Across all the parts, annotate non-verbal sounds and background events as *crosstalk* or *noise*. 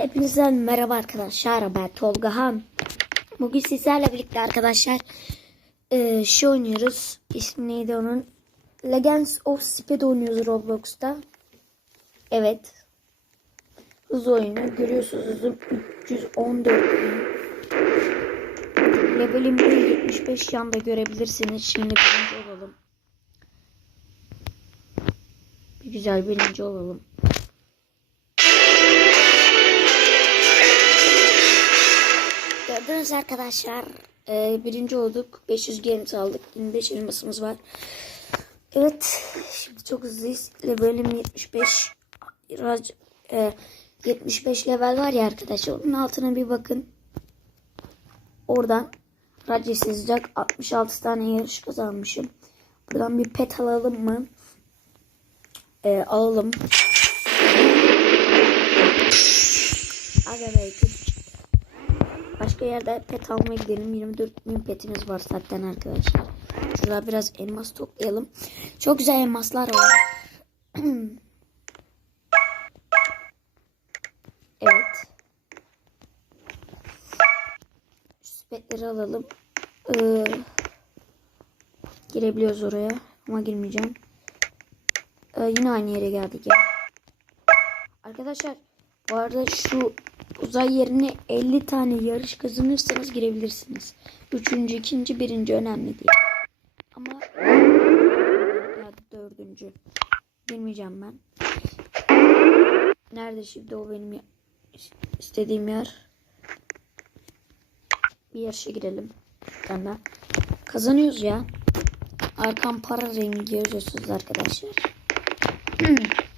Hepinize merhaba arkadaşlar. Ben Tolga Han. Bugün sizlerle birlikte arkadaşlar eee şey oynuyoruz. İsmi neydi onun? Legends of Speed oynuyoruz Roblox'ta. Evet. Hız oyunu. Görüyorsunuz hızım 314. Levelim 175 yanda görebilirsiniz. Şimdi birinci olalım. Bir güzel birinci olalım. Gördünüz arkadaşlar. Ee, birinci olduk. 500 games aldık. 25 elmasımız var. Evet. Şimdi çok hızlıyız. Levelim 75. Rac, e, 75 level var ya arkadaşlar. Onun altına bir bakın. Oradan Radyo sızacak 66 tane yarış kazanmışım. Buradan bir pet alalım mı? Ee, alalım. Aga be. Başka yerde pet almaya gidelim. 24 bin petimiz var zaten arkadaşlar. Şurada biraz elmas toplayalım. Çok güzel elmaslar var. *clears throat* evet. Şu sepetleri alalım. Ee, girebiliyoruz oraya. Ama girmeyeceğim. Ee, yine aynı yere geldik ya. Arkadaşlar bu arada şu uzay yerine 50 tane yarış kazanırsanız girebilirsiniz. Üçüncü, ikinci, birinci önemli değil. Ama ya dördüncü. Girmeyeceğim ben. Nerede şimdi o benim istediğim yer? Bir yarışa girelim. Daha. Kazanıyoruz ya. Arkam para rengi yazıyorsunuz arkadaşlar. *clears throat*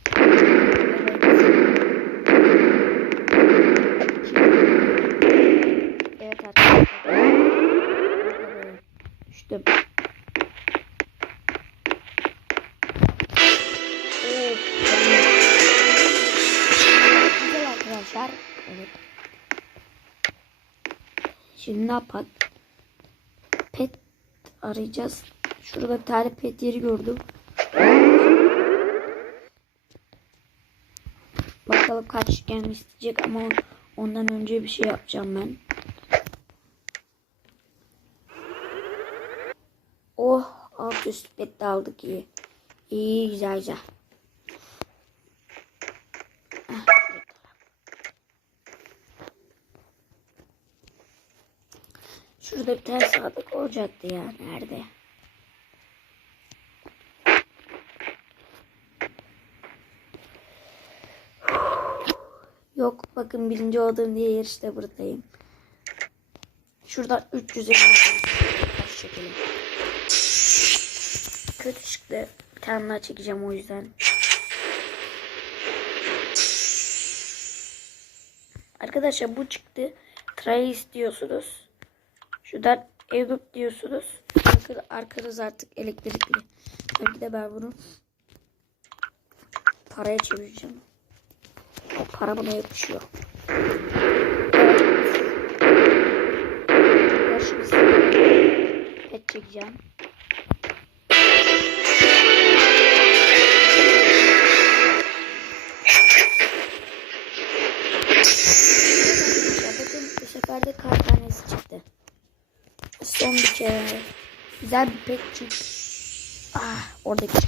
Şimdi ne yapak? Pet arayacağız. Şurada bir tane pet yeri gördüm. Bakalım kaç gem isteyecek ama ondan önce bir şey yapacağım ben. Oh alt üst pet aldık iyi. İyi güzel güzel. Şurada bir tane sadık olacaktı ya. Nerede? Yok bakın birinci olduğum diye yarışta buradayım. Şuradan 350 taş çekelim. Kötü çıktı. Bir tane daha çekeceğim o yüzden. Arkadaşlar bu çıktı. Try istiyorsunuz. Şuradan Evdok diyorsunuz. Arka, arkanız artık elektrikli. Tabii de ben bunu paraya çevireceğim. O para bana yakışıyor. Görüşürüz. Pet çekeceğim. Güzel bir pet çıktı. Ah oradaki.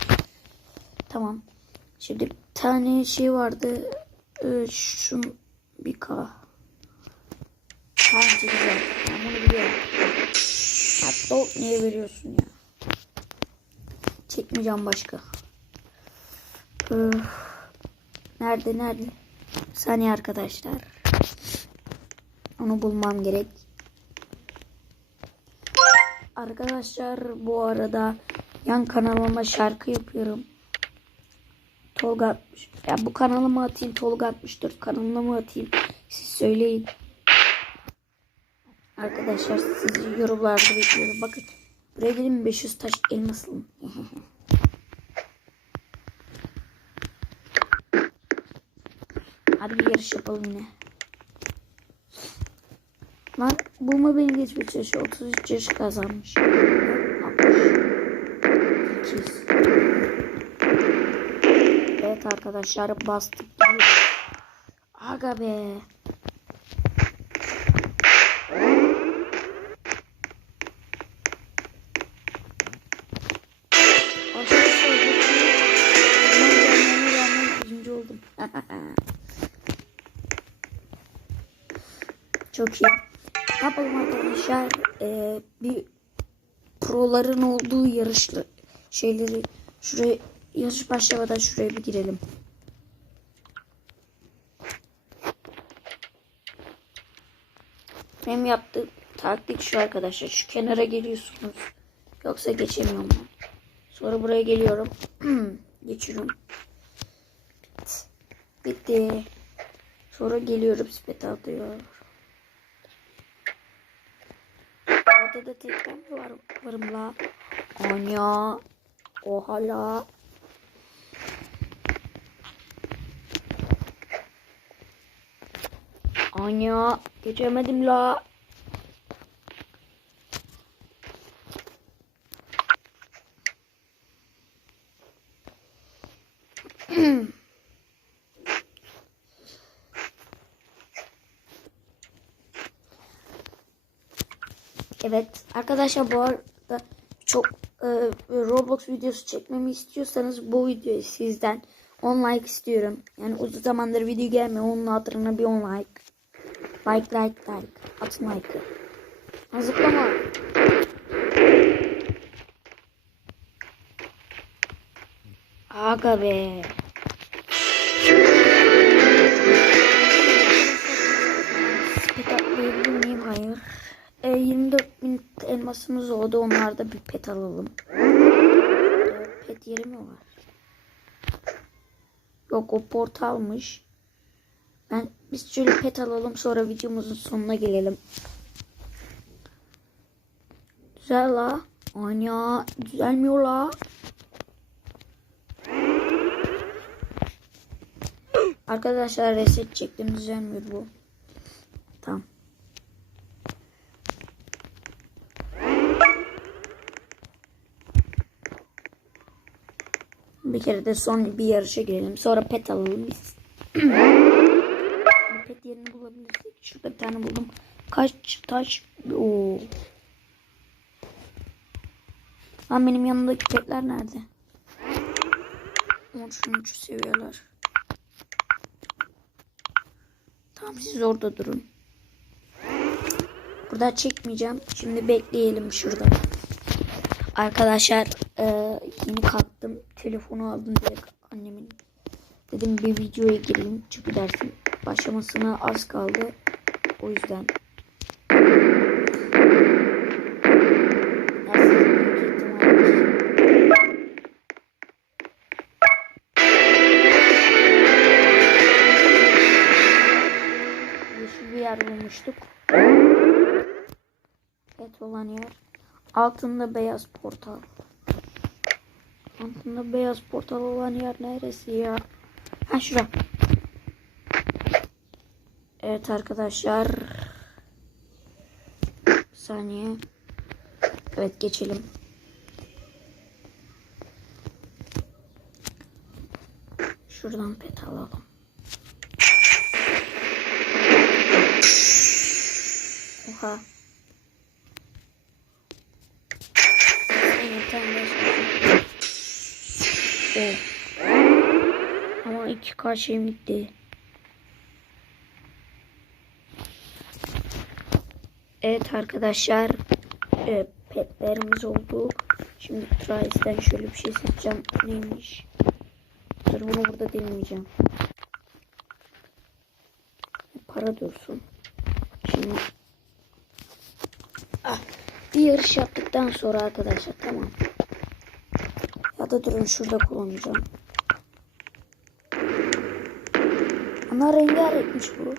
Tamam. Şimdi bir tane şey vardı. Ee, şun bir K. Bence güzel. Ben bunu biliyorum. Hatta niye veriyorsun ya? Çekmeyeceğim başka. Ee, nerede nerede? Bir saniye arkadaşlar. Onu bulmam gerek. Arkadaşlar bu arada yan kanalıma şarkı yapıyorum. Tolga 60. Ya bu kanalıma atayım Tolga 64 kanalına mı atayım? Siz söyleyin. Arkadaşlar sizi yorumlarda bekliyorum. Bakın buraya gelin 500 taş elmasım. *laughs* Hadi bir yarış yapalım yine. Lan bu mu beni geçmiş yaşı? 33 yaş kazanmış. 60. 8. Evet arkadaşlar bastık. Aga be. Çok iyi. Yapalım arkadaşlar? Ee, bir proların olduğu yarışlı şeyleri şuraya yarış başlamadan şuraya bir girelim. Benim yaptığım taktik şu arkadaşlar. Şu kenara geliyorsunuz. Yoksa geçemiyorum ben. Sonra buraya geliyorum. *clears throat* Geçiyorum. Bitti. Bitti. Sonra geliyorum spet alıyor. Orada da tek ben mi var, varım la? Anya. Oha la. Anya. Geçemedim la. Evet arkadaşlar bu arada çok e, Roblox videosu çekmemi istiyorsanız bu videoyu sizden 10 like istiyorum. Yani uzun zamandır video gelmiyor. Onun hatırına bir 10 like. Like like like. Atın like'ı. Zıplama. Aga be. Bin elmasımız oldu. Onlarda bir pet alalım. E, pet yeri mi var? Yok o portalmış. Ben biz şöyle pet alalım sonra videomuzun sonuna gelelim. Güzel la. Anya düzelmiyor la. Arkadaşlar reset çektim düzelmiyor bu. Tamam. Bir kere de son bir yarışa girelim. Sonra pet alalım biz. *laughs* pet yerini bulabilirsek. Şurada bir tane buldum. Kaç taş? Oo. Lan benim yanımdaki petler nerede? 13. seviyeler. Tamam siz orada durun. Burada çekmeyeceğim. Şimdi bekleyelim şurada. Arkadaşlar e, yeni kalktım. Telefonu aldım direkt annemin. Dedim bir videoya gireyim. Çünkü dersin başlamasına az kaldı. O yüzden. Yeşil bir yer bulmuştuk. Evet olan yer. Altında beyaz portal. Altında beyaz portal olan yer neresi ya? Ha şura. Evet arkadaşlar. Bir saniye. Evet geçelim. Şuradan pet alalım. Oha. Evet, başlayalım. Oh. Ama iki kaşığım gitti. Evet arkadaşlar. E, petlerimiz oldu. Şimdi Trice'den şöyle bir şey seçeceğim. Neymiş? Dur bunu burada deneyeceğim. Para dursun. Şimdi ah, bir yarış yaptıktan sonra arkadaşlar tamam. Ya da durun şurada kullanacağım. Ana rengarenkmiş bu.